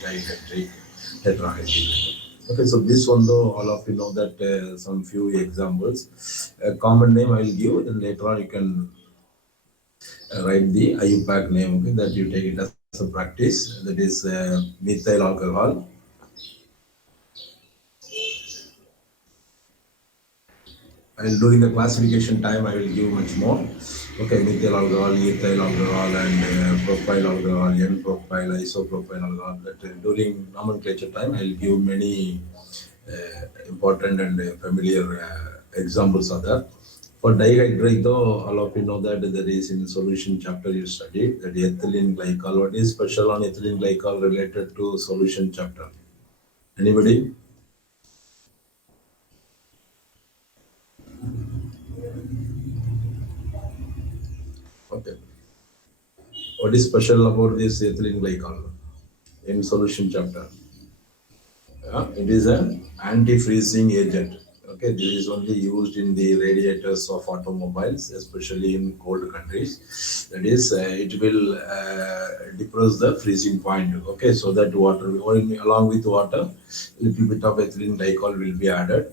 dihydric, tetrahydric. Okay, so this one though, all of you know that some few examples. A common name I will give, then later on you can write the IUPAC name, okay, that you take it as a practice. That is methyl alcohol. And during the classification time, I will give much more. Okay, methyl alcohol, ethyl alcohol, and propyl alcohol, N-propyl, isopropyl alcohol. That during nomenclature time, I will give many important and familiar examples of that. For dihydrate, though, all of you know that there is in solution chapter you studied that ethylene glycol. What is special on ethylene glycol related to solution chapter? Anybody? Okay. What is special about this ethylene glycol in solution chapter? It is an anti-freezing agent. Okay, this is only used in the radiators of automobiles, especially in cold countries. That is, it will depress the freezing point. Okay, so that water, along with water, little bit of ethylene glycol will be added,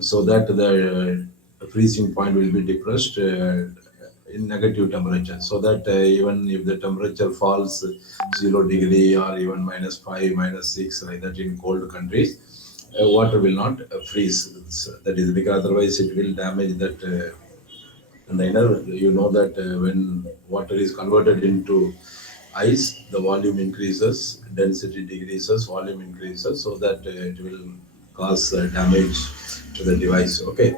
so that the freezing point will be depressed in negative temperature, so that even if the temperature falls 0 degree or even -5, -6, like that in cold countries, water will not freeze. That is because otherwise it will damage that container. You know that when water is converted into ice, the volume increases, density decreases, volume increases, so that it will cause damage to the device. Okay,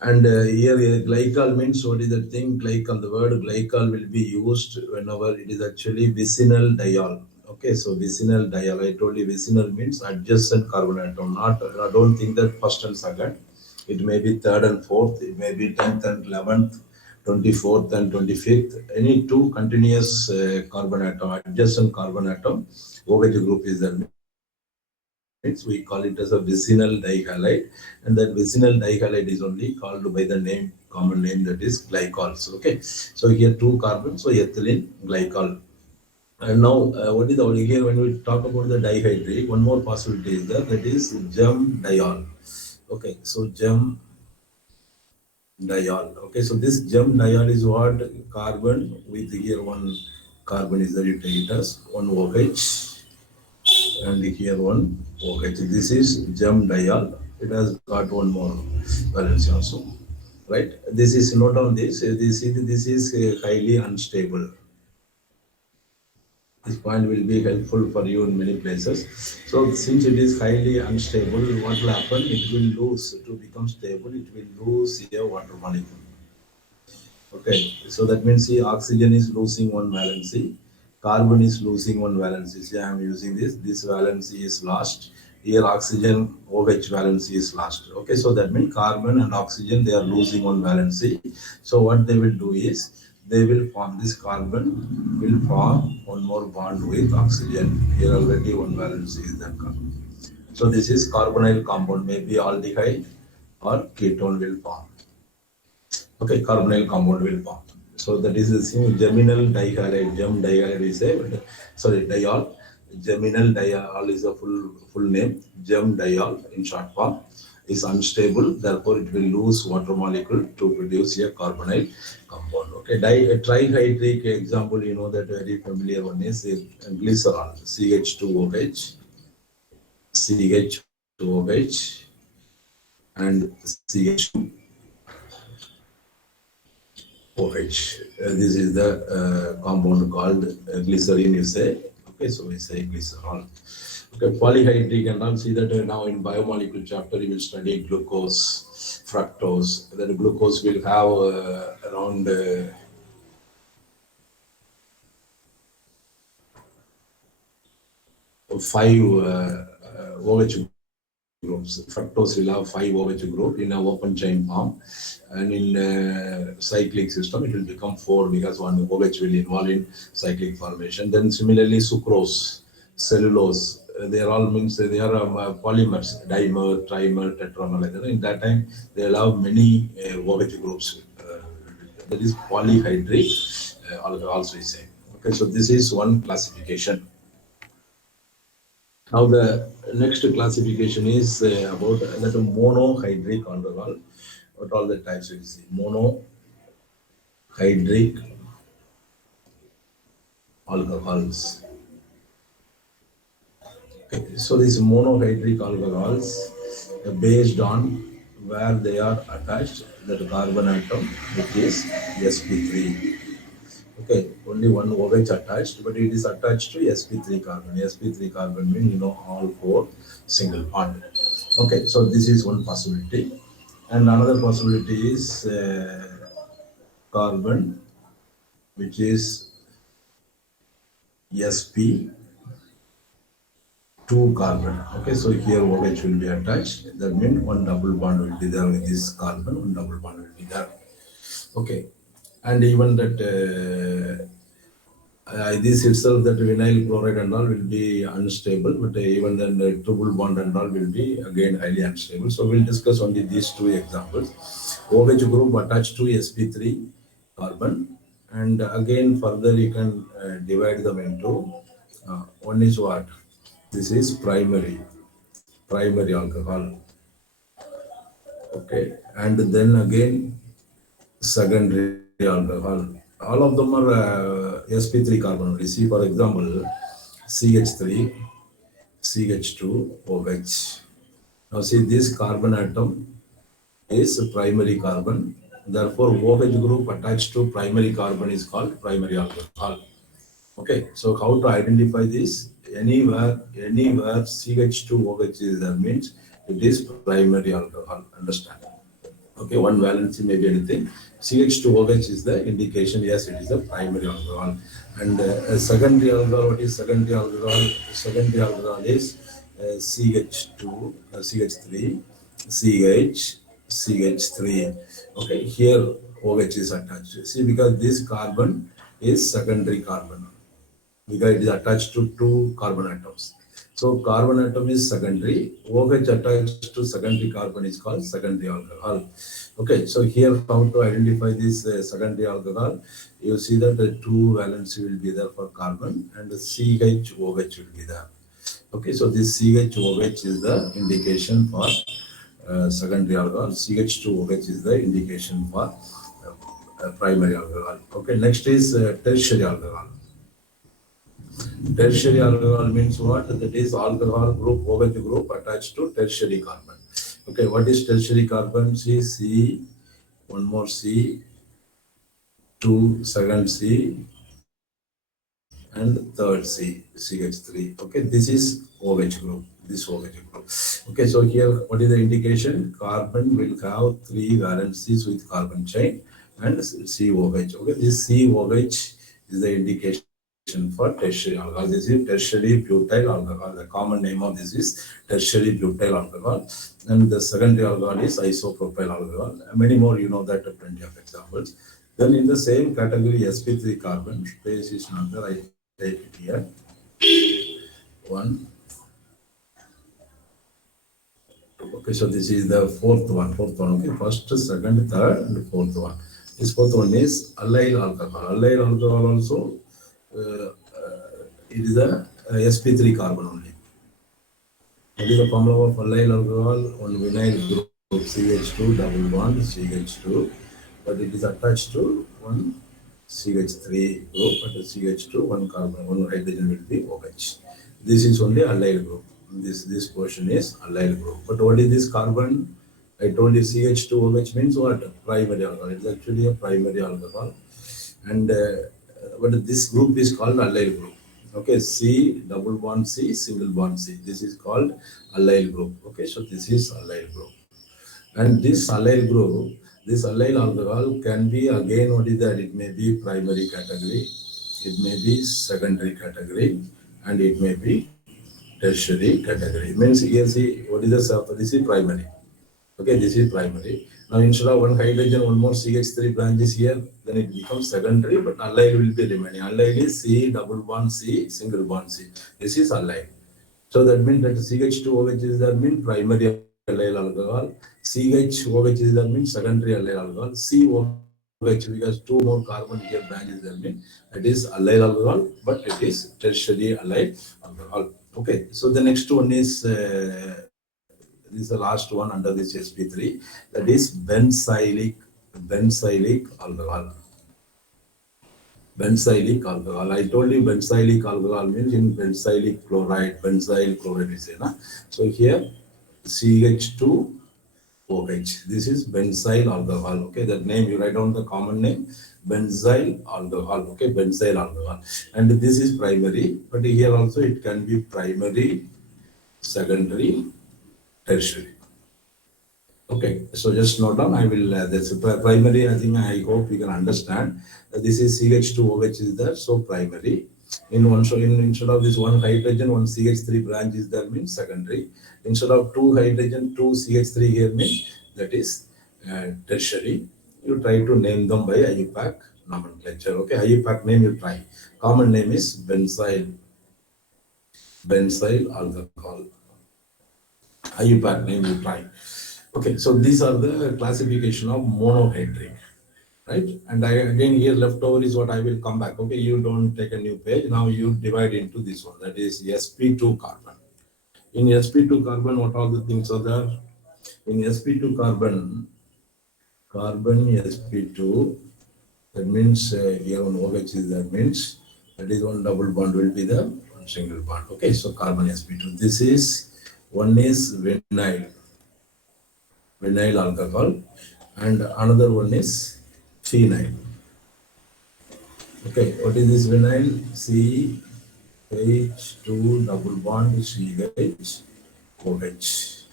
and here, glycol means what is that thing? Glycol, the word glycol will be used whenever it is actually vicinal diol. Okay, so vicinal diol. I told you vicinal means adjacent carbon atom. Not, I don't think that first and second. It may be third and fourth. It may be 10th and 11th, 24th and 25th. Any two continuous carbon atom, adjacent carbon atom. OH group is there. We call it as a vicinal dihalide, and that vicinal dihalide is only called by the name, common name, that is glycols. Okay, so here two carbons, so ethylene glycol. And now, what is the here when we talk about the dihydrate? One more possibility is there, that is gem diol. Okay, so gem diol. Okay, so this gem diol is what carbon with here one carbon is there. You take it as one OH and here one OH. This is gem diol. It has got one more valence also, right? This is note on this. This is highly unstable. This point will be helpful for you in many places. So since it is highly unstable, what will happen? It will lose to become stable. It will lose a water molecule. Okay, so that means see, oxygen is losing one valency, carbon is losing one valency. See, I am using this. This valency is lost. Here, oxygen OH valency is lost. Okay, so that means carbon and oxygen, they are losing one valency. So what they will do is they will form, this carbon will form one more bond with oxygen. Here already one valency is that carbon. So this is carbonyl compound, maybe aldehyde or ketone will form. Okay, carbonyl compound will form. So that is the same geminal dihalide. Gem dihalide is a, sorry, diol. Geminal diol is a full name. Gem diol in short form is unstable. Therefore, it will lose water molecule to produce a carbonyl compound. Okay, trihydric example, you know that very familiar one is glycerol, CH2OH, CH2OH, and CH2. OH. This is the compound called glycerin, you say. Okay, so we say glycerol. Okay, polyhydric, and I'll see that now in biomolecule chapter you will study glucose, fructose. Then glucose will have around five OH groups. Fructose will have five OH group in a open chain form, and in cyclic system it will become four because one OH will involve in cyclic formation. Then similarly sucrose, cellulose, they are all means they are polymers, dimer, trimer, tetramer. Like that. In that time they will have many OH groups. That is polyhydric. Also is same. Okay, so this is one classification. Now the next classification is about that monohydric alcohol. What all the types we see? Monohydric alcohols. Okay. So these monohydric alcohols based on where they are attached, that carbon atom, which is sp3. Okay, only one OH attached, but it is attached to sp3 carbon. Sp3 carbon means all four single bond. Okay, so this is one possibility, and another possibility is carbon, which is sp2 carbon. Okay, so here OH will be attached. That means one double bond will be there with this carbon. One double bond will be there. Okay, and even that. This itself, that vinyl chloride and all will be unstable, but even then the triple bond and all will be again highly unstable. So we'll discuss only these two examples. OH group attached to sp3 carbon, and again further you can divide them into one is what? This is primary alcohol. Okay, and then again secondary alcohol. All of them are sp3 carbon only. See, for example, CH3, CH2, OH. Now see, this carbon atom is primary carbon. Therefore, OH group attached to primary carbon is called primary alcohol. Okay, so how to identify this? Anywhere CH2OH is there means it is primary alcohol. Understand? Okay, one valency may be anything. CH2OH is the indication, yes, it is a primary alcohol. And a secondary alcohol, what is secondary alcohol? Secondary alcohol is CH2, CH3, CH, CH3. Okay, here OH is attached. See, because this carbon is secondary carbon, because it is attached to two carbon atoms. So carbon atom is secondary. OH attached to secondary carbon is called secondary alcohol. Okay, so here how to identify this secondary alcohol? You see that the two valency will be there for carbon and the CHOH will be there. Okay, so this CHOH is the indication for secondary alcohol. CH2OH is the indication for primary alcohol. Okay, next is tertiary alcohol. Tertiary alcohol means what? That is alcohol group, OH group attached to tertiary carbon. Okay, what is tertiary carbon? See, C, one more C, two, second C, and third C, CH3. Okay, this is OH group, this OH group. Okay, so here, what is the indication? Carbon will have three valencies with carbon chain and COH. Okay, this COH is the indication for tertiary alcohol. This is tertiary butyl alcohol. The common name of this is tertiary butyl alcohol. And the secondary alcohol is isopropyl alcohol. Many more, you know that, plenty of examples. Then in the same category, sp3 carbon, space is not there, I take it here. One. Okay, so this is the fourth one. Okay, first, second, third, and fourth one. This fourth one is allyl alcohol. Allyl alcohol also, it is a sp3 carbon only. What is the formula of allyl alcohol? One vinyl group CH2 double bond CH2, but it is attached to one CH3 group, and CH2 one carbon, one hydrogen will be OH. This is only allyl group. This portion is allyl group. But what is this carbon? I told you CH2OH means what? Primary alcohol. It is actually a primary alcohol, and but this group is called allyl group. Okay, C double bond C single bond C. This is called allyl group. Okay, so this is allyl group, and this allyl group, this allyl alcohol can be again, what is that? It may be primary category, it may be secondary category, and it may be tertiary category. It means here, see, what is the this is primary. Okay, this is primary. Now instead of one hydrogen, one more CH3 branches here, then it becomes secondary, but allyl will be remaining. Allyl is C double bond C single bond C. This is allyl. So that means that CH2OH is that mean primary allyl alcohol. CHOH is that mean secondary allyl alcohol. COH, because two more carbon here branches that mean that is allyl alcohol, but it is tertiary allyl alcohol. Okay, so the next one is this is the last one under this sp3, that is benzylic alcohol. Benzylic alcohol. I told you benzylic alcohol means in benzylic chloride, benzyl chloride is na. So here CH2OH. This is benzyl alcohol. Okay, that name you write down the common name, benzyl alcohol. Okay, benzyl alcohol. And this is primary, but here also it can be primary, secondary, tertiary. Okay, so just note down. I will. That's primary. I think I hope you can understand. This is CH2OH is there, so primary. In one, so instead of this one hydrogen, one CH3 branch is there, means secondary. Instead of two hydrogen, two CH3 here means that is tertiary. You try to name them by IUPAC nomenclature. Okay, IUPAC name you try. Common name is benzyl alcohol. IUPAC name you try. Okay, so these are the classification of monohydric, right? And again here leftover is what I will come back. Okay, you don't take a new page. Now you divide into this one, that is sp2 carbon. In sp2 carbon, what all the things are there? In sp2 carbon sp2, that means here one OH is that means that is one double bond will be the one single bond. Okay, so carbon sp2. This is one is vinyl alcohol, and another one is phenyl. Okay, what is this vinyl? CH2 double bond CH OH.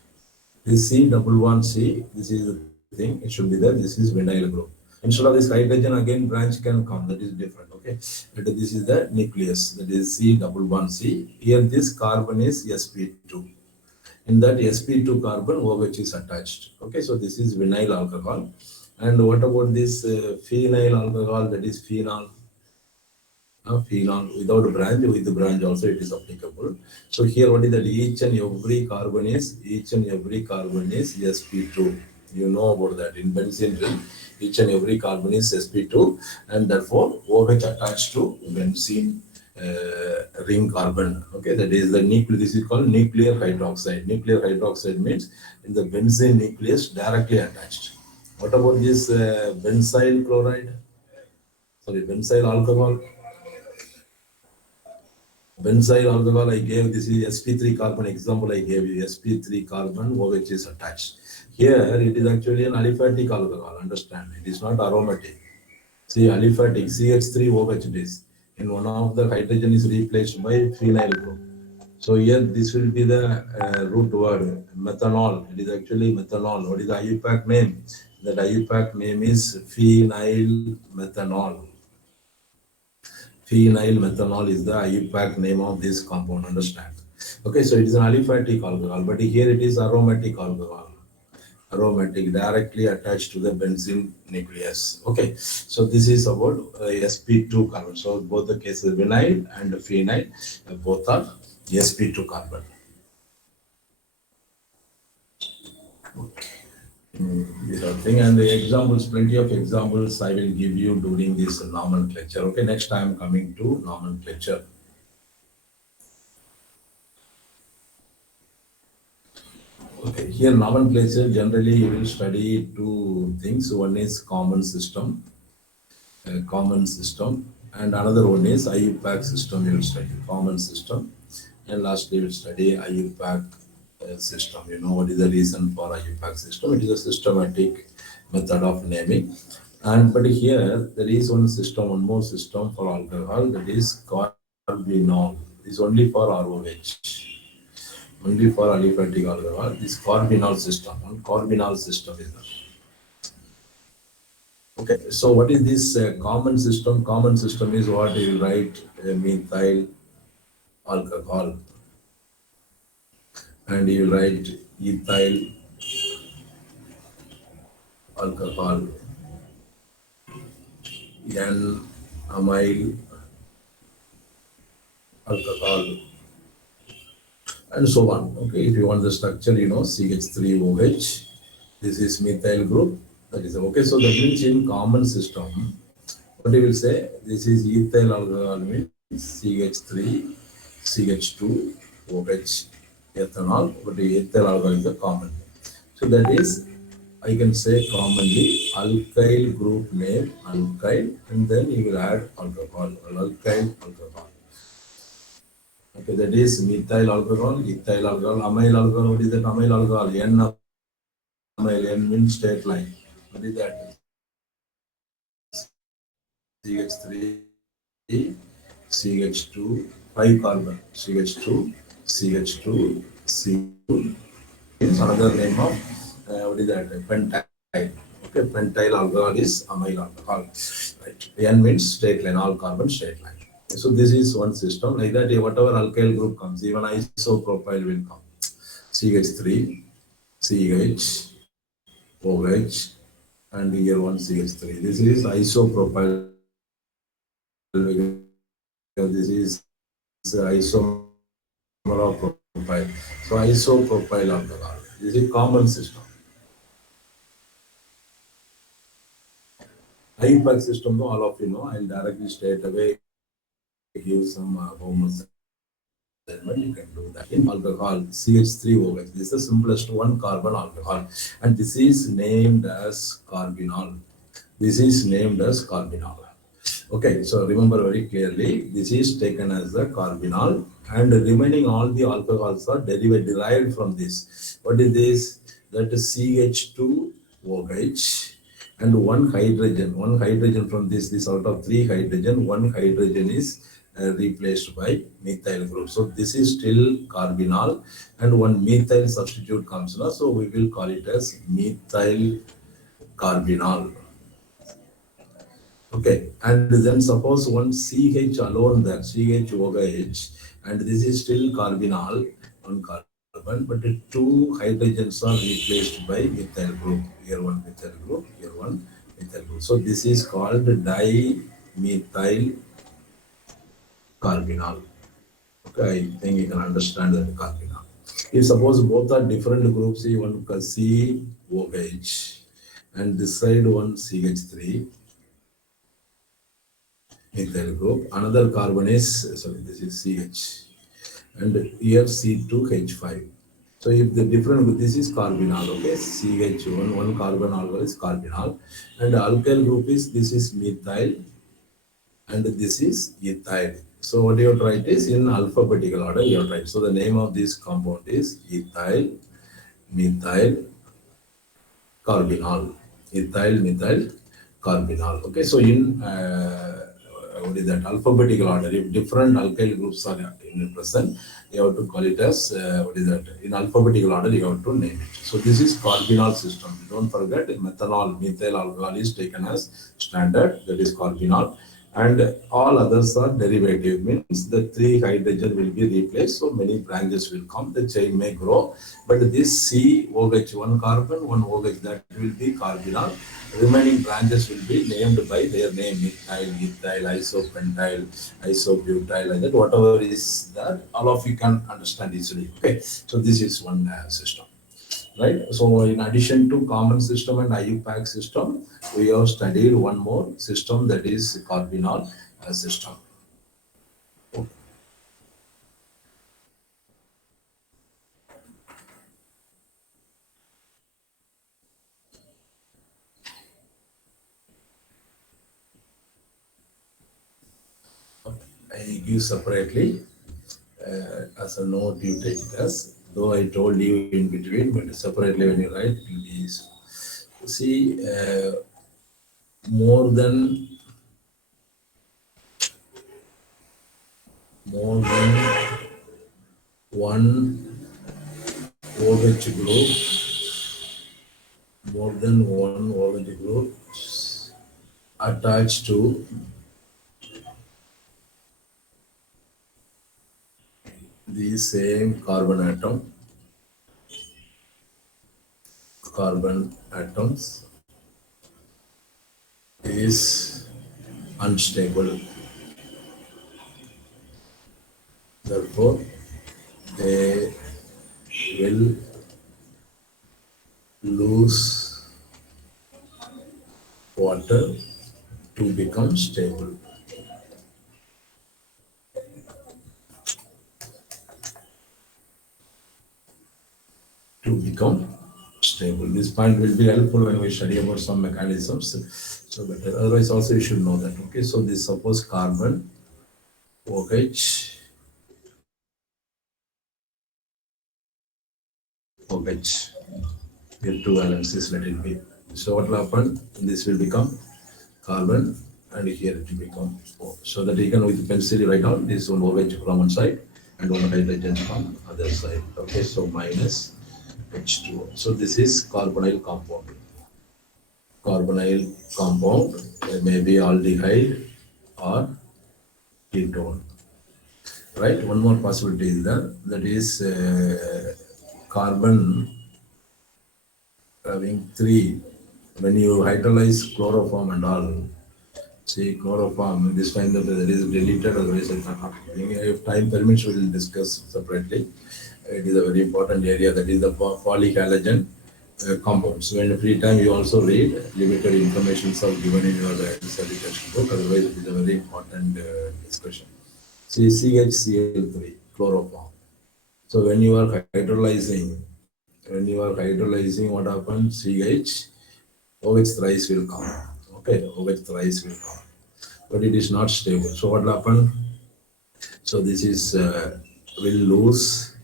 This C double bond C, this is the thing, it should be there. This is vinyl group. Instead of this hydrogen, again branch can come, that is different. Okay, but this is the nucleus, that is C double bond C. Here this carbon is sp2. In that sp2 carbon, OH is attached. Okay, so this is vinyl alcohol. And what about this phenyl alcohol, that is phenol? Phenol without branch, with the branch also it is applicable. So here what is that? Each and every carbon is sp2. You know about that in benzene ring. Each and every carbon is sp2, and therefore OH attached to benzene ring carbon. Okay, that is the nucleus. This is called nuclear hydroxide. Nuclear hydroxide means in the benzene nucleus directly attached. What about this benzyl chloride? Sorry, benzyl alcohol. Benzyl alcohol I gave, this is sp3 carbon example I gave you, sp3 carbon OH is attached. Here it is actually an aliphatic alcohol, understand, it is not aromatic. See, aliphatic, CH3OH it is. In one of the hydrogen is replaced by phenyl group. So here this will be the root word, methanol. It is actually methanol. What is the IUPAC name? That IUPAC name is phenyl methanol. Phenyl methanol is the IUPAC name of this compound, understand? Okay, so it is an aliphatic alcohol, but here it is aromatic alcohol. Aromatic, directly attached to the benzene nucleus. Okay, so this is about sp2 carbon. So both the cases, vinyl and phenyl, both are sp2 carbon. Okay. These are things, and the examples, plenty of examples I will give you during this nomenclature. Okay, next I am coming to nomenclature. Okay, here nomenclature, generally you will study two things. One is common system, and another one is IUPAC system. You will study common system, and lastly you will study IUPAC system. You know what is the reason for IUPAC system? It is a systematic method of naming. And but here there is one system, one more system for alcohol, that is carbinol. This is only for ROH. Only for aliphatic alcohol, this carbinol system. One carbinol system is there. Okay, so what is this common system? Common system is what you write methyl alcohol, and you write ethyl alcohol, N-amyl alcohol, and so on. Okay, if you want the structure, you know, CH3OH, this is methyl group, that is okay. So that means in common system, what you will say, this is ethyl alcohol means CH3, CH2, OH, ethanol, but the ethyl alcohol is a common. So that is, I can say commonly alkyl group name alkyl, and then you will add alcohol, alkyl alcohol. Okay, that is methyl alcohol, ethyl alcohol, amyl alcohol. What is that amyl alcohol? N amyl, N means straight line. What is that? CH3, CH2, 5 carbon, CH2, CH2, C2. Is another name of what is that? Pentyl. Okay, pentyl alcohol is amyl alcohol. Right. N means straight line, all carbon straight line. So this is one system. Like that, whatever alkyl group comes, even isopropyl will come. CH3, CH, OH, and here one CH3. This is isopropyl because this is isomer of propyl. So isopropyl alcohol. This is a common system. Impact system, though, all of you know, I'll directly straight away give some homework. You can do that. In alcohol, CH3OH, this is the simplest one carbon alcohol, and this is named as carbinol. This is named as carbinol. Okay, so remember very clearly, this is taken as the carbinol, and remaining all the alcohols are derived from this. What is this? That is CH2OH and one hydrogen from this out of 3 hydrogen, one hydrogen is replaced by methyl group. So this is still carbinol, and one methyl substitute comes now, so we will call it as methyl carbinol. Okay, and then suppose one CH alone there, CHOH, and this is still carbinol, one carbon, but the 2 hydrogens are replaced by methyl group. Here one methyl group, here one methyl group. So this is called dimethyl carbinol. Okay, I think you can understand that carbinol. If suppose both are different groups, see one COH, and this side one CH3, methyl group. Another carbon is, sorry, this is CH, and here C2H5. So if the different, this is carbinol, okay, CH1, one carbon alcohol is carbinol, and alkyl group is, this is methyl, and this is ethyl. So what you have to write is in alphabetical order you have to write. So the name of this compound is ethyl, methyl, carbinol. Ethyl, methyl, carbinol. Okay, so in what is that, alphabetical order, if different alkyl groups are in present, you have to call it as what is that, in alphabetical order you have to name it. So this is carbinol system. Don't forget, methanol, methyl alcohol is taken as standard, that is carbinol, and all others are derivative, means the 3 hydrogen will be replaced, so many branches will come, the chain may grow, but this COH, one carbon, one OH, that will be carbinol. Remaining branches will be named by their name, methyl, ethyl, isopentyl, isobutyl, like that, whatever is that, all of you can understand easily. Okay, so this is one system. Right. So in addition to common system and IUPAC system, we have studied one more system, that is carbinol system. I give separately as a note, you take it as, though I told you in between, but separately when you write, it will be easy. See, more than one OH group, more than one OH group attached to the same carbon atoms is unstable. Therefore, they will lose water to become stable. to become stable. This point will be helpful when we study about some mechanisms. So, but otherwise also you should know that. Okay, so this suppose carbon OH OH here two valencies, let it be. So what will happen? This will become carbon and here it will become O. So that you can with pencil write down this one OH from one side and one hydrogen from other side. Okay, so minus H2O. So this is carbonyl compound. Carbonyl compound, maybe aldehyde or ketone. Right? One more possibility is there, that is carbon having three. When you hydrolyze chloroform and all, see chloroform, this time that is deleted, otherwise it cannot. If time permits, we will discuss separately. It is a very important area, that is the polyhalogen compounds. When free time, you also read limited information are given in your study textbook. Otherwise, it is a very important discussion. See CHCl3 chloroform. So when you are hydrolyzing, what happens? CH OH thrice will come. Okay, OH thrice will come, but it is not stable. So what will happen? So this is will lose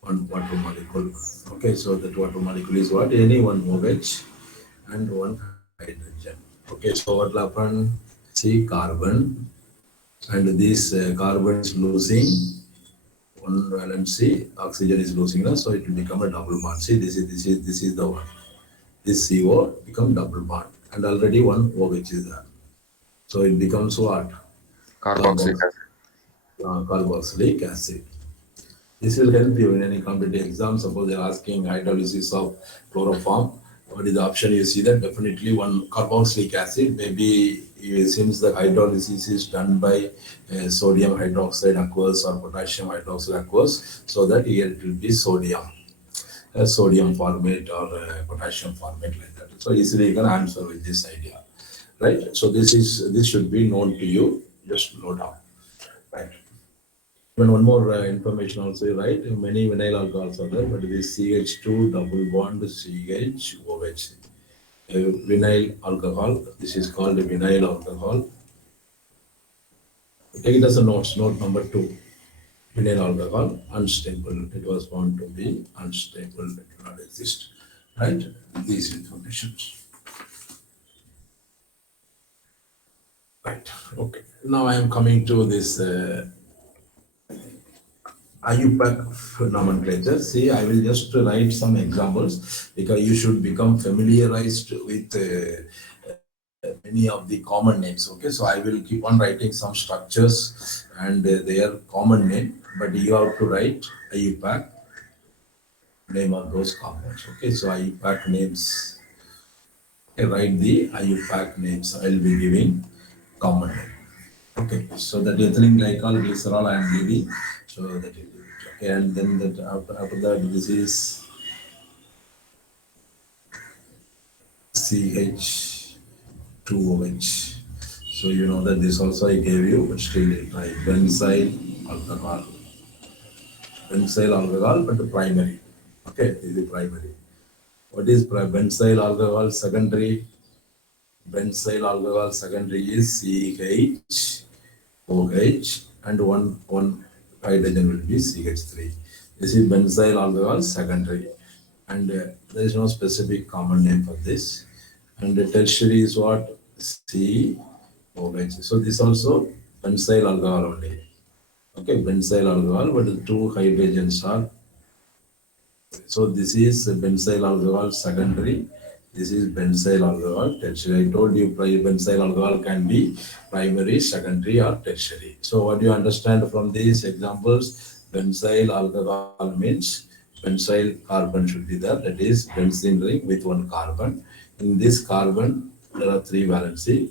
one water molecule. Okay, so that water molecule is what? Any one OH and one hydrogen. Okay, so what will happen? See carbon, and this carbon is losing one valency, oxygen is losing, so it will become a double bond. See, this is the one. This CO become double bond, and already one OH is there. So it becomes what? Carboxylic acid. Carboxylic acid. This will help you in any competitive exam. Suppose they're asking hydrolysis of chloroform. What is the option? You see that definitely one carboxylic acid. Maybe since the hydrolysis is done by sodium hydroxide aqueous or potassium hydroxide aqueous, so that here it will be sodium, sodium formate or potassium formate like that. So easily you can answer with this idea, right? So this should be known to you. Just note down, right? And one more information also, right? Many vinyl alcohols are there, but this CH2 double bond CHOH. Vinyl alcohol, this is called vinyl alcohol. Take it as a note number 2. Vinyl alcohol, unstable. It was found to be unstable, it will not exist. Right? These informations. Right. Okay. Now I am coming to this IUPAC nomenclature. See, I will just write some examples because you should become familiarized with many of the common names. Okay, so I will keep on writing some structures and their common name, but you have to write IUPAC name of those compounds. Okay, so IUPAC names. Okay, write the IUPAC names. I will be giving common name. Okay, so that ethylene glycol, glycerol, I am giving. So that is it. Okay, and then that after that, this is CH2OH. So you know that this also I gave you, but still try benzyl alcohol. Benzyl alcohol, but the primary. Okay, this is the primary. What is benzyl alcohol secondary? Benzyl alcohol secondary is CH, and one hydrogen will be CH3. This is benzyl alcohol secondary, and there is no specific common name for this. And the tertiary is what? COH. So this also benzyl alcohol only. Okay, benzyl alcohol, but the two hydrogens are. So this is benzyl alcohol secondary. This is benzyl alcohol tertiary. I told you benzyl alcohol can be primary, secondary, or tertiary. So what do you understand from these examples? Benzyl alcohol means benzyl carbon should be there. That is benzene ring with one carbon. In this carbon, there are three valency.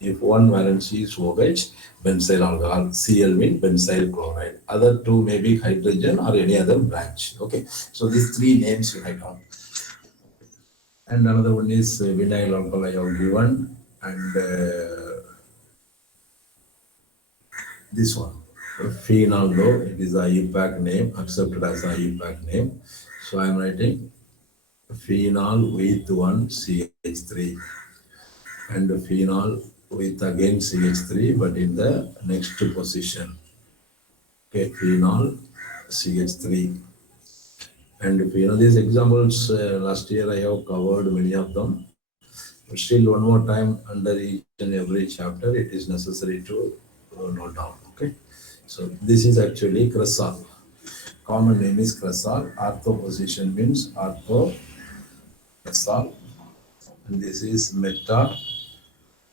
If one valency is OH, benzyl alcohol, Cl means benzyl chloride. Other two may be hydrogen or any other branch. Okay, so these three names you write down. And another one is vinyl alcohol I have given, and this one, phenol, though it is a IUPAC name, accepted as a IUPAC name. So I am writing phenol with one CH3 and phenol with again CH3, but in the next position. Okay, phenol CH3. And if you know these examples, last year I have covered many of them. But still, one more time under each and every chapter, it is necessary to note down. Okay, so this is actually cresol. Common name is cresol. Ortho position means ortho cresol, and this is meta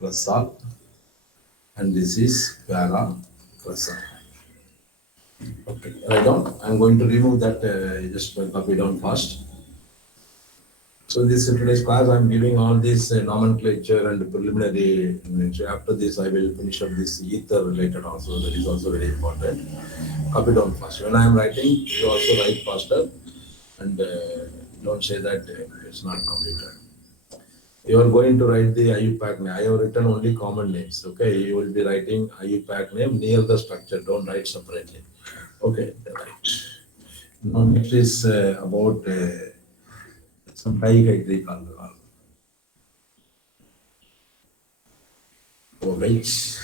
cresol, and this is para cresol. Okay, write down. I'm going to remove that. Just copy down fast. So this today's class, I'm giving all this nomenclature and preliminary. After this, I will finish up this ether related also. That is also very important. Copy down fast. When I am writing, you also write faster, and don't say that it's not completed. You are going to write the IUPAC name. I have written only common names. Okay, you will be writing IUPAC name near the structure. Don't write separately. Okay, right. Now next is about some dihydric alcohol. OH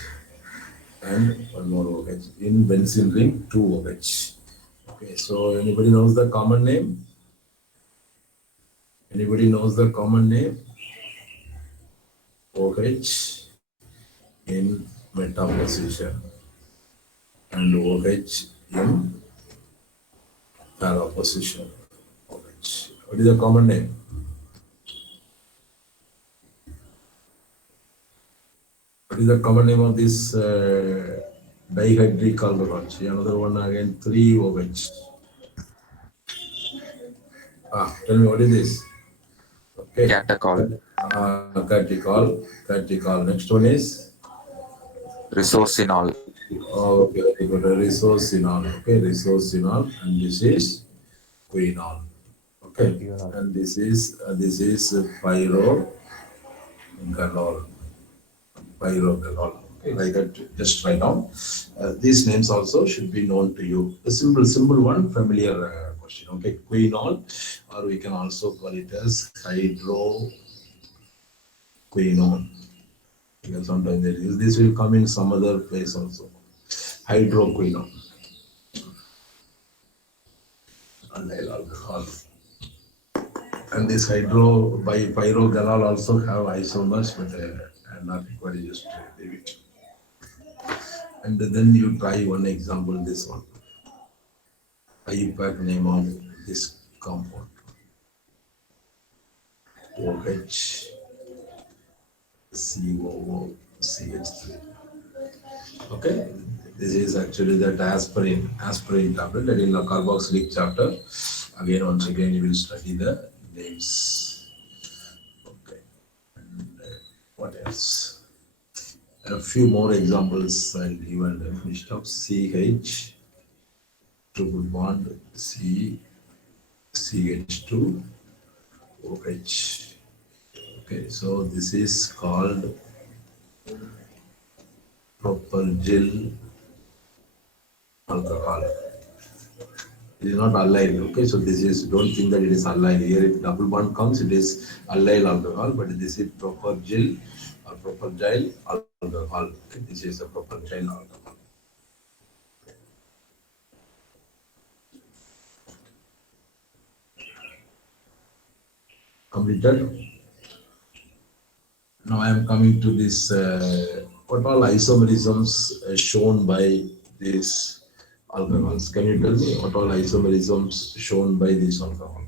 and one more OH. In benzene ring, 2 OH. Okay, so anybody knows the common name? Anybody knows the common name? OH in meta position and OH in para position. OH. What is the common name? What is the common name of this dihydric alcohol? See, another one again, 3 OH. Tell me what is this? Okay. Catechol, Catechol. Next one is? resorcinol, Okay, very good. Resorcinol. Okay, resorcinol. And this is quinol. Okay. And this is pyrogalol. Pyrogalol. Okay, like that, just write down. These names also should be known to you. The simple one, familiar question. Okay, quinol, or we can also call it as hydroquinone. Because sometimes they use this, will come in some other place also. Hydroquinone. Allyl alcohol. And this pyrogalol also have isomers, but I'm not required, just leave it. And then you try one example, this one. IUPAC name of this compound. OH COOCH3. Okay, this is actually that aspirin tablet that in the carboxylic chapter. Again, once again, you will study the names. Okay, and what else? A few more examples I'll give and finish up. CH triple bond CH2 OH. Okay, so this is called propergyl alcohol. It is not allyl. Okay, so this is, don't think that it is allyl. Here, if double bond comes, it is allyl alcohol, but this is propergyl or propergyl alcohol. Okay, this is a propergyl alcohol. Completed. Now I am coming to this. What all isomerisms shown by these alcohols? Can you tell me what all isomerisms shown by this alcohol?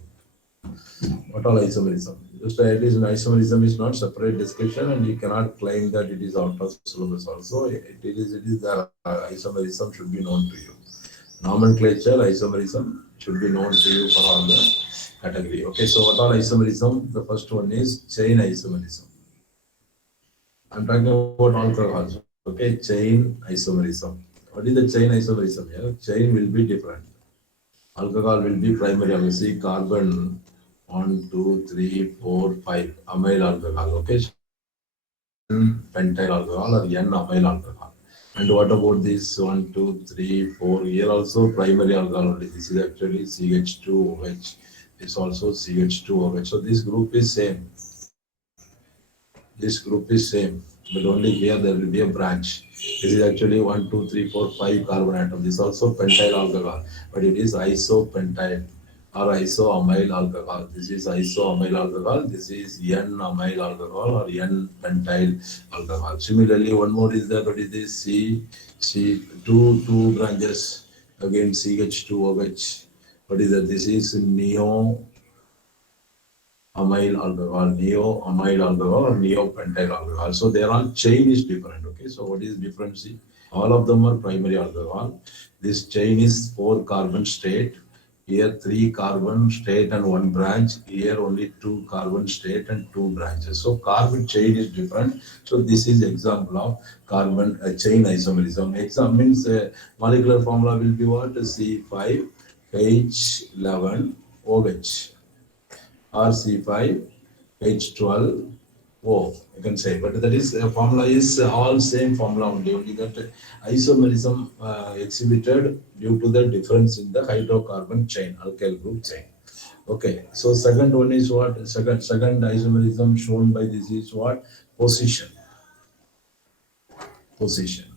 What all isomerism? Just it is an isomerism is not separate description, and you cannot claim that it is out of syllabus. Also, it is the isomerism should be known to you. Nomenclature isomerism should be known to you for all the category. Okay, so what all isomerism? The first one is chain isomerism. I'm talking about alcohols. Okay, chain isomerism. What is the chain isomerism? Yeah, chain will be different. Alcohol will be primary. See, carbon 1, 2, 3, 4, 5 amyl alcohol. Okay, pentyl alcohol or N-amyl alcohol. And what about this 1, 2, 3, 4? Here also primary alcohol. This is actually CH2OH. It's also CH2OH. So this group is same. This group is same, but only here there will be a branch. This is actually 1, 2, 3, 4, 5 carbon atom. This is also pentyl alcohol, but it is isopentyl or isoamyl alcohol. This is isoamyl alcohol. This is N-amyl alcohol or N-pentyl alcohol. Similarly, one more is there, but it is two branches again CH2OH. What is that? This is amyl alcohol, neo-amyl alcohol, or neopentyl alcohol. So their all chain is different. Okay, so what is difference? All of them are primary alcohol. This chain is 4 carbon state. Here 3 carbon state and 1 branch. Here only 2 carbon state and 2 branches. So carbon chain is different. So this is example of carbon chain isomerism. Example means molecular formula will be what? C5H11OH. RC5H12O, you can say, but that is formula is all same formula only that isomerism exhibited due to the difference in the hydrocarbon chain, alkyl group chain. Okay, so second one is what? Second isomerism shown by this is what? Position. Position.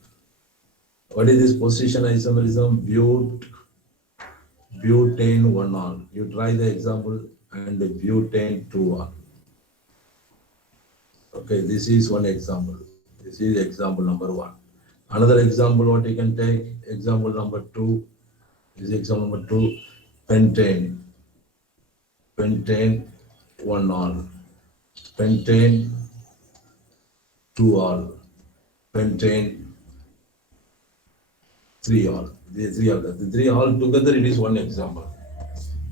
What is this position isomerism? Butane 1-ol. You try the example and butane 2-ol. Okay, this is one example. This is example number 1. Another example, what you can take, example number 2, is example number 2, pentane 1-ol, pentane 2-ol, pentane 3-ol. The three all together, it is one example.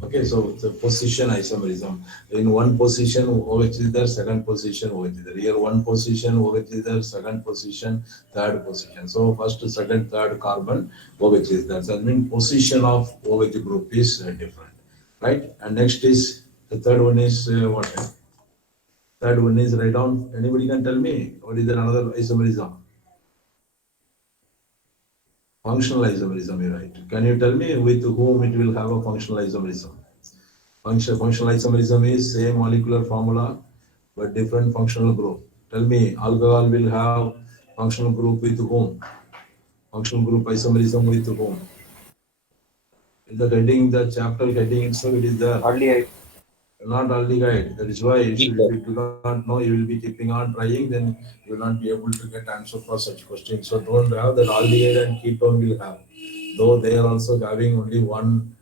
Okay, so the position isomerism. In one position, OH is there, second position, OH is there. Here, one position, OH is there, second position, third position. So, first, second, third carbon, OH is there. So, that means position of OH group is different, right? And next is, the third one is what? Third one is, write down, anybody can tell me, what is another isomerism? Functional isomerism, you write. Can you tell me with whom it will have a functional isomerism? Functional isomerism is same molecular formula, but different functional group. Tell me, alcohol will have functional group with whom? Functional group isomerism with whom? In the heading, the chapter heading itself, it is there. Aldehyde. Not aldehyde. That is why if you Ether. do not know, you will be keeping on trying, then you will not be able to get answer for such questions. So don't have that aldehyde and ketone will have. Though they are also having only one,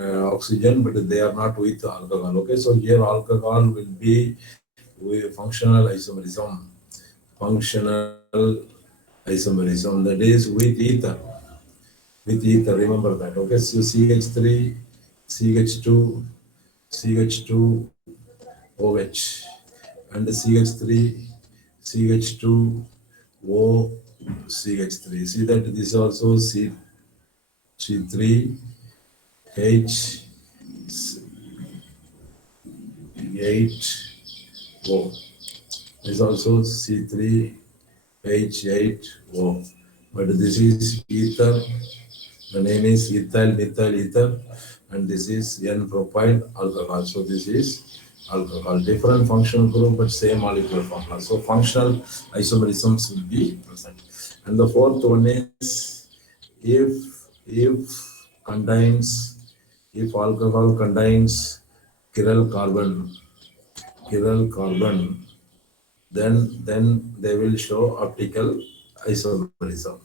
oxygen, but they are not with alcohol. Okay, so here alcohol will be with functional isomerism. Functional isomerism, that is with ether. With ether, remember that. Okay, so CH3, CH2, CH2, OH, and CH3, CH2, O, CH3. See that this is also C3, H, 8O. This is also C3, H8O. But this is ether. The name is ethyl, methyl ether, and this is N-propyl alcohol. So this is alcohol. Different functional group, but same molecular formula. So functional isomerisms will be present. And the fourth one is if alcohol contains chiral carbon, then they will show optical isomerism.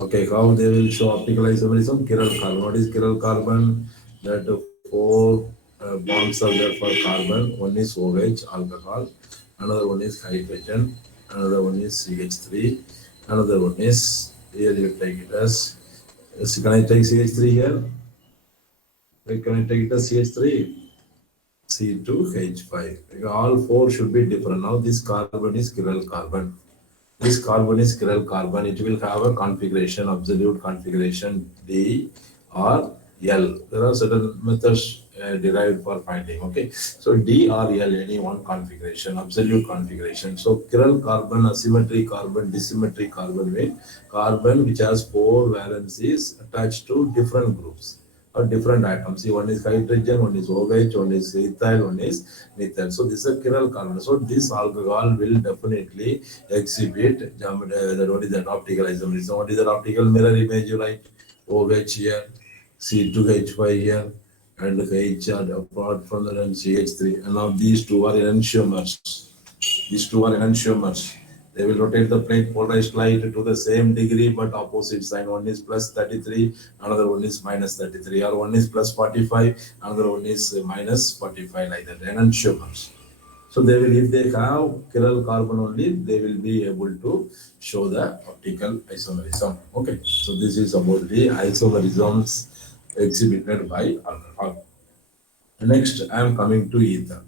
Okay, how they will show optical isomerism? Chiral carbon. What is chiral carbon? That 4 bonds are there for carbon. One is OH, alcohol. Another one is hydrogen. Another one is CH3. Another one is, here you take it as, can I take CH3 here? Can I take it as CH3? C2H5. All 4 should be different. Now this carbon is chiral carbon. This carbon is chiral carbon. It will have a configuration, absolute configuration D or L. There are certain methods derived for finding. Okay, so D or L, any one configuration, absolute configuration. So chiral carbon, asymmetric carbon, dissymmetric carbon mean carbon which has 4 valencies attached to different groups or different atoms. See, one is hydrogen, one is OH, one is ethyl, one is methyl. So this is a chiral carbon. So this alcohol will definitely exhibit that what is that optical isomerism. What is that optical mirror image you write? OH here, C2H5 here, and H apart from that and CH3. And now these two are enantiomers. These two are enantiomers. They will rotate the plate polarized light to the same degree but opposite sign. One is plus 33, another one is minus 33, or one is plus 45, another one is minus 45, like that. Enantiomers. So they will, if they have chiral carbon only, they will be able to show the optical isomerism. Okay, so this is about the isomerisms exhibited by alcohol. Next, I am coming to ether.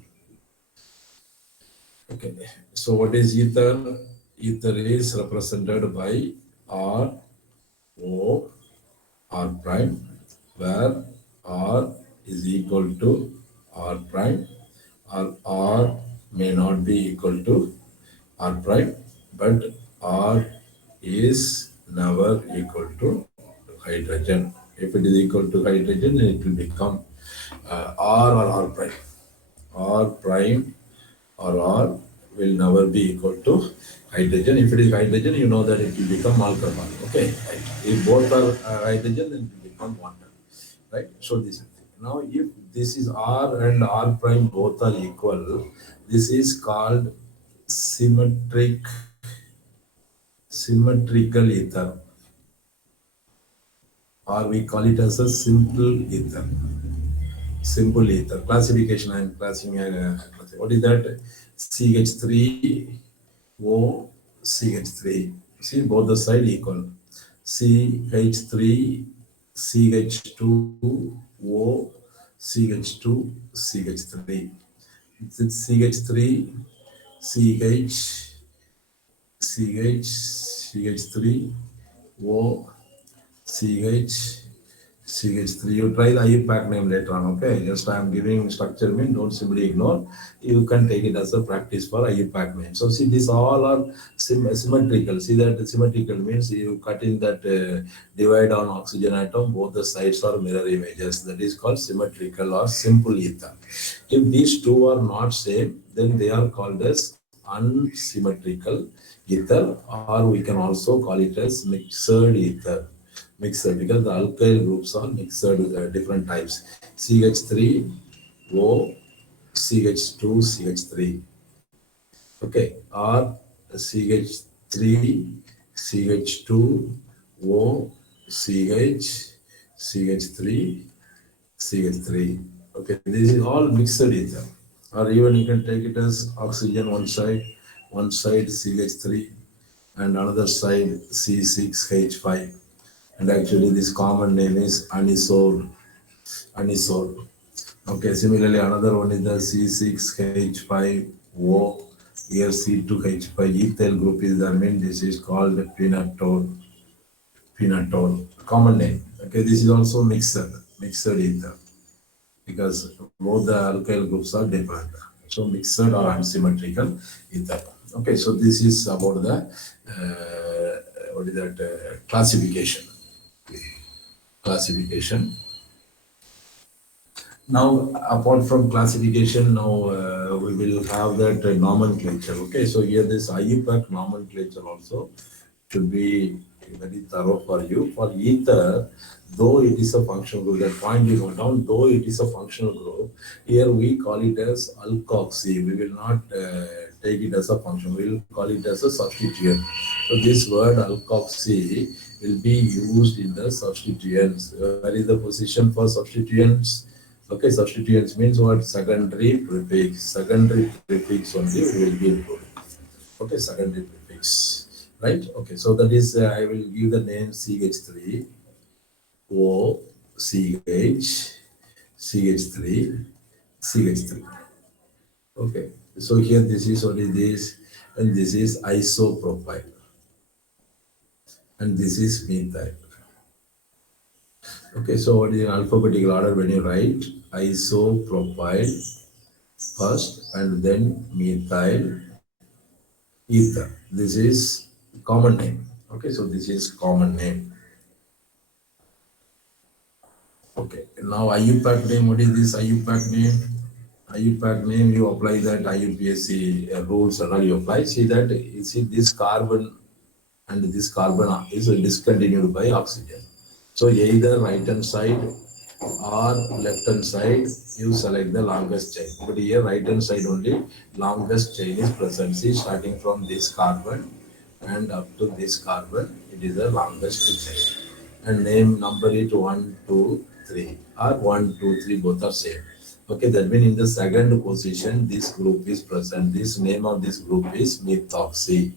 Okay, so what is ether? Ether is represented by R, O, R prime, where R is equal to R prime, or R may not be equal to R prime, but R is never equal to hydrogen. If it is equal to hydrogen, then it will become R or R prime. R prime or R will never be equal to hydrogen. If it is hydrogen, you know that it will become alcohol. Okay, right. If both are hydrogen, then it will become water. Right. So this is it. Now, if this is R and R prime both are equal, this is called symmetrical ether, or we call it as a simple ether. Simple ether classification. I am classifying. What is that? CH3O, CH3. See, both the side equal. CH3, CH2O, CH2, CH3. It's CH3, CH, CH, CH3, O, CH, CH3. You try the IUPAC name later on, okay? Just I am giving structure mean, don't simply ignore. You can take it as a practice for IUPAC name. So see, these all are symmetrical. See that symmetrical means you cut in that divide on oxygen atom, both the sides are mirror images. That is called symmetrical or simple ether. If these two are not same, then they are called as unsymmetrical ether, or we can also call it as mixed ether. Mixed because the alkyl groups are mixed different types. CH3O, CH2, CH3. Okay, or CH3, CH2O, CH, CH3, CH3. Okay, this is all mixed ether. Or even you can take it as oxygen one side CH3, and another side C6H5. And actually this common name is anisole. Okay, similarly another one is the C6H5O. Here C2H5 ethyl group is the main. This is called phenol. Common name. Okay, this is also mixed ether, because both the alkyl groups are different. So mixed or unsymmetrical ether. Okay, so this is about the what is that classification. Now, apart from classification, now we will have that nomenclature. Okay, so here this IUPAC nomenclature also should be very thorough for you. For ether, though it is a functional group, that point you note down, though it is a functional group, here we call it as alkoxy. We will not take it as a function, we will call it as a substituent. So this word alkoxy will be used in the substituents. Where is the position for substituents? Okay, substituents means what? Secondary prefix. Secondary prefix only we will be including. Okay, secondary prefix. Right? Okay, so that is, I will give the name CH3, O, CH, CH3, CH3. Okay, so here this is only this, and this is isopropyl, and this is methyl. Okay, so what is in alphabetical order when you write isopropyl first and then methyl ether. This is common name. Okay, so this is common name. Okay, now IUPAC name, what is this IUPAC name? IUPAC name, you apply that IUPAC rules and all you apply. See that, you see this carbon and this carbon is discontinued by oxygen. So either right hand side or left hand side, you select the longest chain. But here right hand side only, longest chain is present. See, starting from this carbon and up to this carbon, it is the longest chain. And name number it 1, 2, 3, or 1, 2, 3, both are same. Okay, that means in the second position, this group is present. This name of this group is methoxy.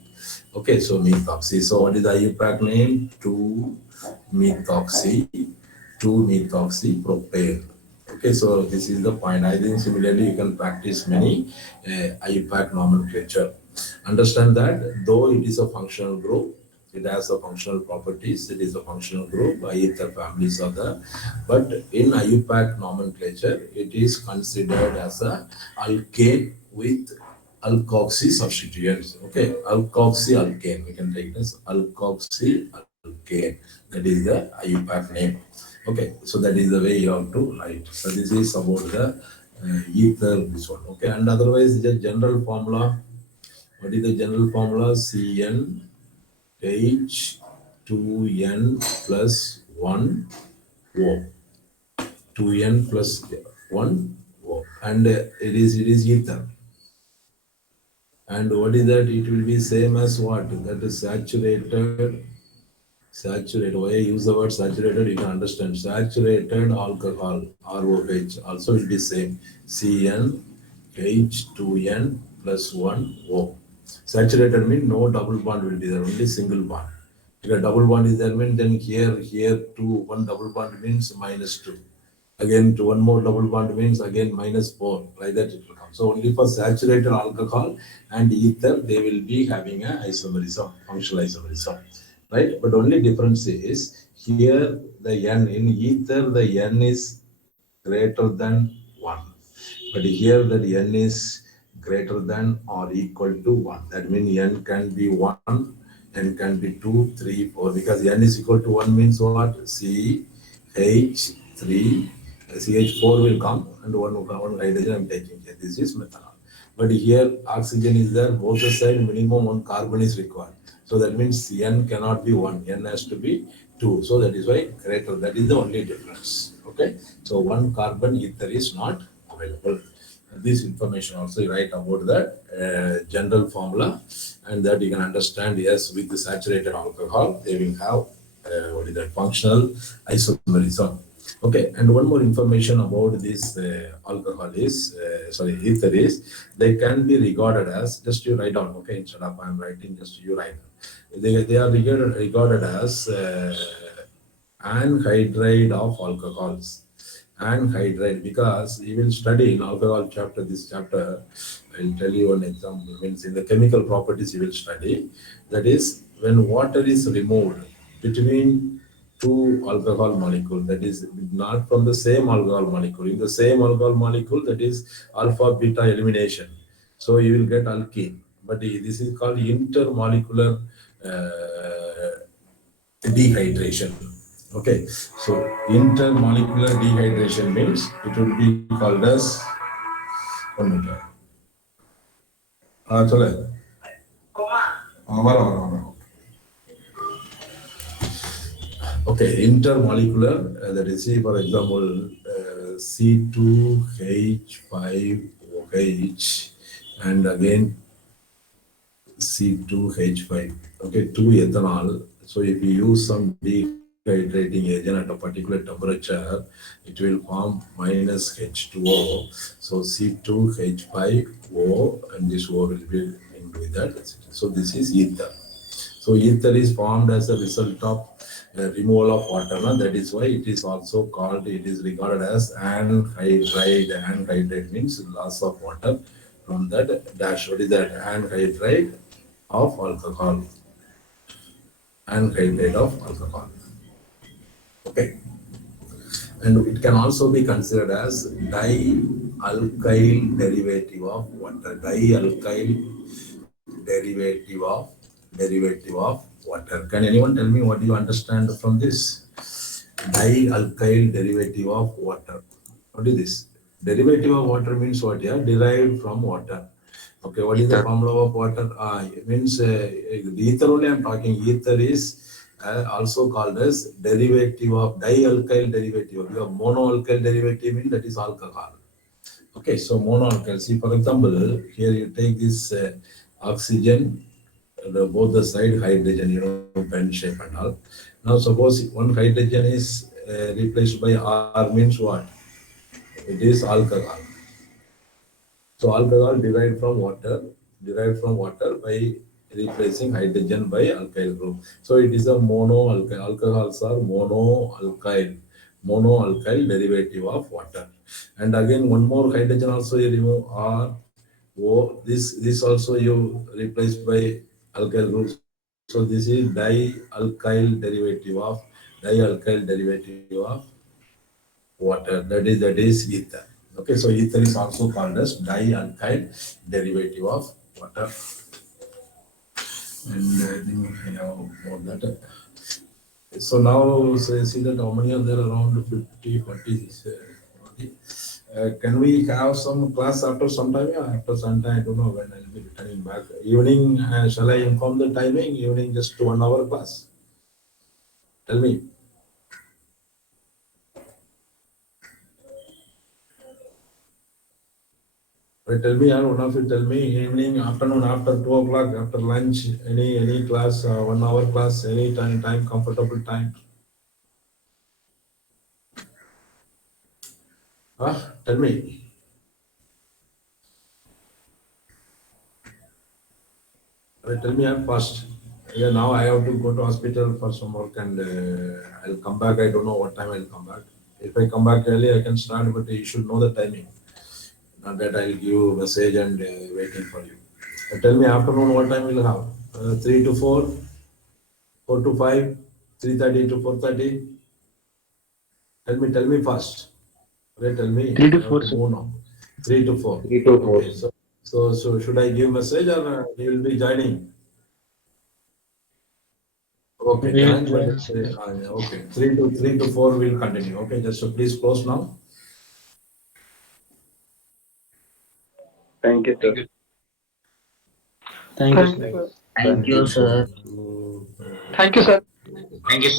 Okay, so methoxy. So what is the IUPAC name? 2-methoxy, 2-methoxypropane. Okay, so this is the point. I think similarly you can practice many IUPAC nomenclature. Understand that though it is a functional group, it has the functional properties, it is a functional group, ether families are there. But in IUPAC nomenclature, it is considered as a alkane with alkoxy substituents. Okay, alkoxy alkane. We can take it as alkoxy alkane. That is the IUPAC name. Okay, so that is the way you have to write. So this is about the ether, this one. Okay, and otherwise the general formula. What is the general formula? CN H2n plus 1 O. 2n plus 1 O. And it is ether. And what is that? It will be same as what? That is saturated. Saturated. Why I use the word saturated? You can understand. Saturated alcohol, ROH, also will be same. CnH2n plus 1 O. Saturated means no double bond will be there, only single bond. If a double bond is there, means then here two, one double bond means -2. Again, to one more double bond means again -4. Like that it will come. So only for saturated alcohol and ether, they will be having a isomerism, functional isomerism. Right? But only difference is here the N in ether, the N is greater than 1. But here that N is greater than or equal to 1. That means N can be 1, N can be 2, 3, 4. Because N is equal to 1 means what? CH3, CH4 will come and one hydrogen I am taking here. This is methanol. But here oxygen is there, both the side minimum 1 carbon is required. So that means N cannot be 1, N has to be 2. So that is why greater, that is the only difference. Okay. So 1 carbon ether is not available. This information also you write about the general formula, and that you can understand. Yes, with the saturated alcohol, they will have what is that functional isomerism. Okay, and one more information about this alcohol is ether is they can be regarded as, just you write down. Okay, instead of I'm writing, just you write. They are regarded as anhydride of alcohols. Anhydride, because you will study in alcohol chapter, this chapter, I'll tell you one example, means in the chemical properties you will study, that is when water is removed between two alcohol molecule, that is not from the same alcohol molecule, in the same alcohol molecule, that is alpha beta elimination. So you will get alkene, but this is called intermolecular dehydration. Okay, so intermolecular dehydration means it will be called as one minute. चले हमारा okay, intermolecular, that is, see, for example, C2H5OH and again C2H5, okay, 2 ethanol. So if you use some dehydrating agent at a particular temperature, it will form minus H2O. So C2H5O and this O will be linked with that. So this is ether. So ether is formed as a result of removal of water. No? That is why it is also called, it is regarded as anhydride. Anhydride means loss of water from that dash. What is that? Anhydride of alcohol. Anhydride of alcohol. Okay. and it can also be considered as dialkyl derivative of water. Dialkyl derivative of water. Can anyone tell me what do you understand from this? Dialkyl derivative of water. What is this? Derivative of water means what? Yeah, derived from water. Okay, what is the Ether. formula of water? It means ether only I'm talking. Ether is also called as derivative of dialkyl derivative. You have monoalkyl derivative means that is alcohol. Okay, so monoalkyl. See, for example, here you take this oxygen, both the side hydrogen, pen shape and all. Now, suppose one hydrogen is replaced by R means what? It is alcohol. So alcohol derived from water by replacing hydrogen by alkyl group. So it is a monoalkyl. Alcohols are monoalkyl derivative of water. And again, one more hydrogen also you remove R, O. This also you replace by alkyl group. So this is dialkyl derivative of water. That is ether. Okay, so ether is also called as dialkyl derivative of water. And I think I have more that. So now see that how many are there, around 50, 40. 40. Can we have some class after some time? Yeah, after some time, I don't know when I'll be returning back. Evening, shall I inform the timing? Evening, just 1 hour class. Tell me. Tell me, one of you tell me, evening, afternoon, after 2 o'clock, after lunch, any class, 1 hour class, any time, comfortable time. Tell me. Tell me I'm fast. Yeah, now I have to go to hospital for some work and I'll come back. I don't know what time I'll come back. If I come back early, I can start, but you should know the timing. Not that I'll give you message and waiting for you. Tell me afternoon what time we'll have? 3 to 4, 4 to 5, 3:30 to 4:30. Tell me fast. Okay, tell me. 3 to I have 4, to sir. move now. 3 to 4. 3 to 4. Okay, so should I give message or you will be joining? Okay, We will join, but join, sir. okay, 3 to 4 will continue. Okay, just so please close now. Thank you, sir. Thank you, sir. Thank you, sir. So, Thank you, sir. thank you.